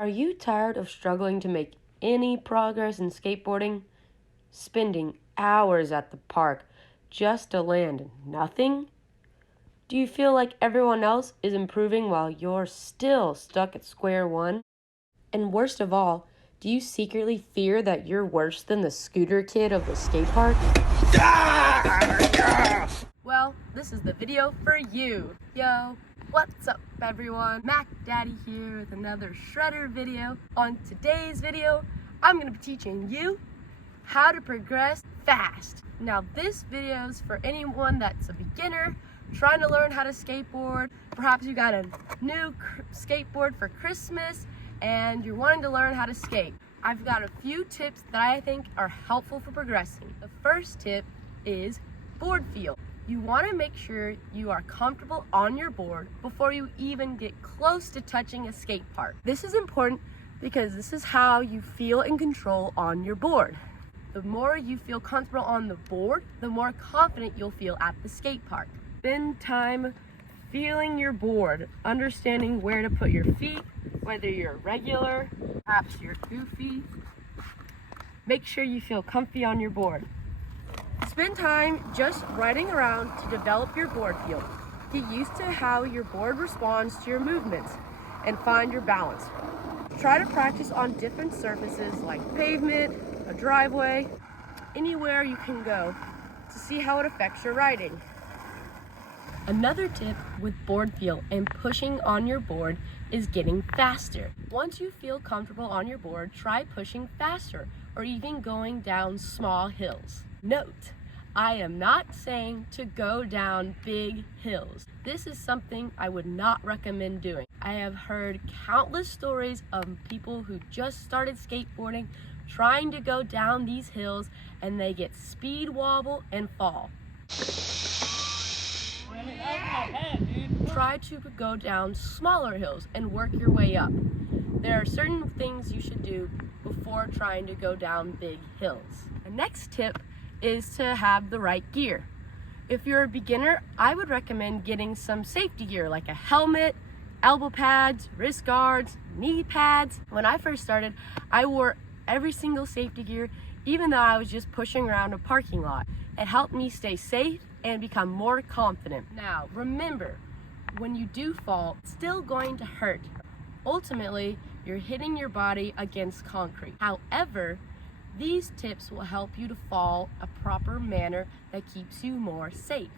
Are you tired of struggling to make any progress in skateboarding? Spending hours at the park just to land nothing? Do you feel like everyone else is improving while you're still stuck at square one? And worst of all, do you secretly fear that you're worse than the scooter kid of the skate park? Well, this is the video for you. Yo, what's up everyone? Mac Daddy here with another Shredder video. On today's video, I'm going to be teaching you how to progress fast. Now this video is for anyone that's a beginner, trying to learn how to skateboard. Perhaps you got a new skateboard for Christmas and you're wanting to learn how to skate. I've got a few tips that I think are helpful for progressing. The first tip is board feel. You want to make sure you are comfortable on your board before you even get close to touching a skate park. This is important because this is how you feel in control on your board. The more you feel comfortable on the board, the more confident you'll feel at the skate park. Spend time feeling your board, understanding where to put your feet, whether you're regular, perhaps you're goofy. Make sure you feel comfy on your board. Spend time just riding around to develop your board feel. Get used to how your board responds to your movements and find your balance. Try to practice on different surfaces like pavement, a driveway, anywhere you can go to see how it affects your riding. Another tip with board feel and pushing on your board is getting faster. Once you feel comfortable on your board, try pushing faster or even going down small hills. Note, I am not saying to go down big hills. This is something I would not recommend doing. I have heard countless stories of people who just started skateboarding trying to go down these hills and they get speed wobble and fall. Try to go down smaller hills and work your way up. There are certain things you should do before trying to go down big hills. The next tip is to have the right gear. If you're a beginner, I would recommend getting some safety gear like a helmet, elbow pads, wrist guards, knee pads. When I first started, I wore every single safety gear, even though I was just pushing around a parking lot. It helped me stay safe and become more confident. Now, remember, when you do fall, it's still going to hurt. Ultimately, you're hitting your body against concrete. However, these tips will help you to fall a proper manner that keeps you more safe.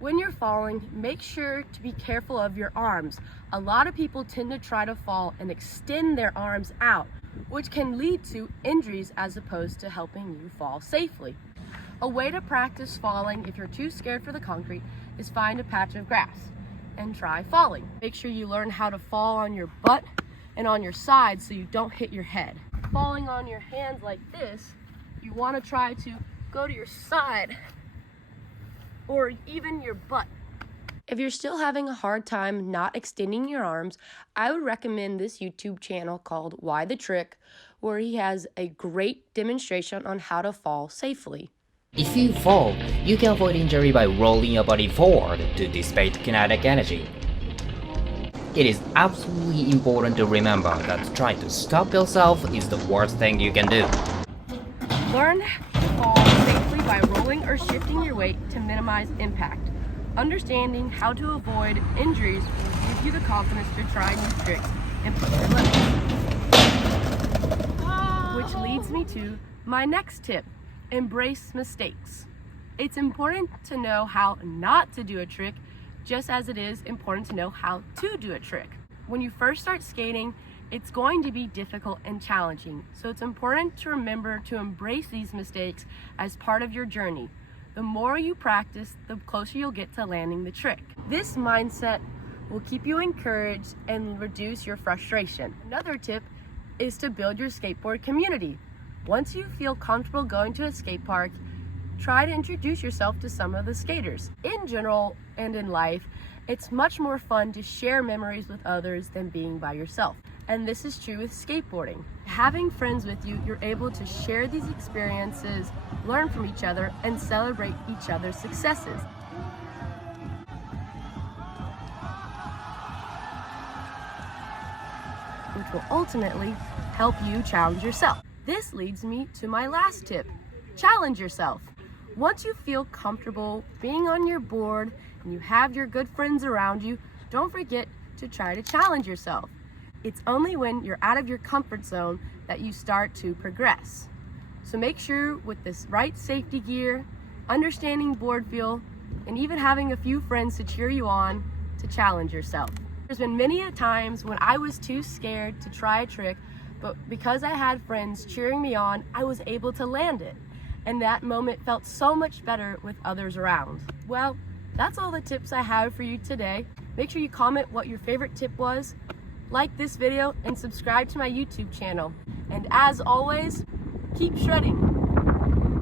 When you're falling, make sure to be careful of your arms. A lot of people tend to try to fall and extend their arms out, which can lead to injuries as opposed to helping you fall safely. A way to practice falling if you're too scared for the concrete is find a patch of grass and try falling. Make sure you learn how to fall on your butt and on your side so you don't hit your head. Falling on your hands like this, you want to try to go to your side or even your butt. If you're still having a hard time not extending your arms, I would recommend this YouTube channel called Why the Trick, where he has a great demonstration on how to fall safely. If you fall, you can avoid injury by rolling your body forward to dissipate kinetic energy. It is absolutely important to remember that trying to stop yourself is the worst thing you can do. Learn to fall safely by rolling or shifting your weight to minimize impact. Understanding how to avoid injuries will give you the confidence to try new tricks and push your limits. Which leads me to my next tip. Embrace mistakes. It's important to know how not to do a trick, just as it is important to know how to do a trick. When you first start skating, it's going to be difficult and challenging, so it's important to remember to embrace these mistakes as part of your journey. The more you practice, the closer you'll get to landing the trick. This mindset will keep you encouraged and reduce your frustration. Another tip is to build your skateboard community. Once you feel comfortable going to a skate park, try to introduce yourself to some of the skaters. In general and in life, it's much more fun to share memories with others than being by yourself. And this is true with skateboarding. Having friends with you, you're able to share these experiences, learn from each other, and celebrate each other's successes. Which will ultimately help you challenge yourself. This leads me to my last tip. Challenge yourself. Once you feel comfortable being on your board and you have your good friends around you, don't forget to try to challenge yourself. It's only when you're out of your comfort zone that you start to progress. So make sure with this right safety gear, understanding board feel, and even having a few friends to cheer you on to challenge yourself. There's been many a times when I was too scared to try a trick, but because I had friends cheering me on, I was able to land it. And that moment felt so much better with others around. Well, that's all the tips I have for you today. Make sure you comment what your favorite tip was, like this video, and subscribe to my YouTube channel. And as always, keep shredding.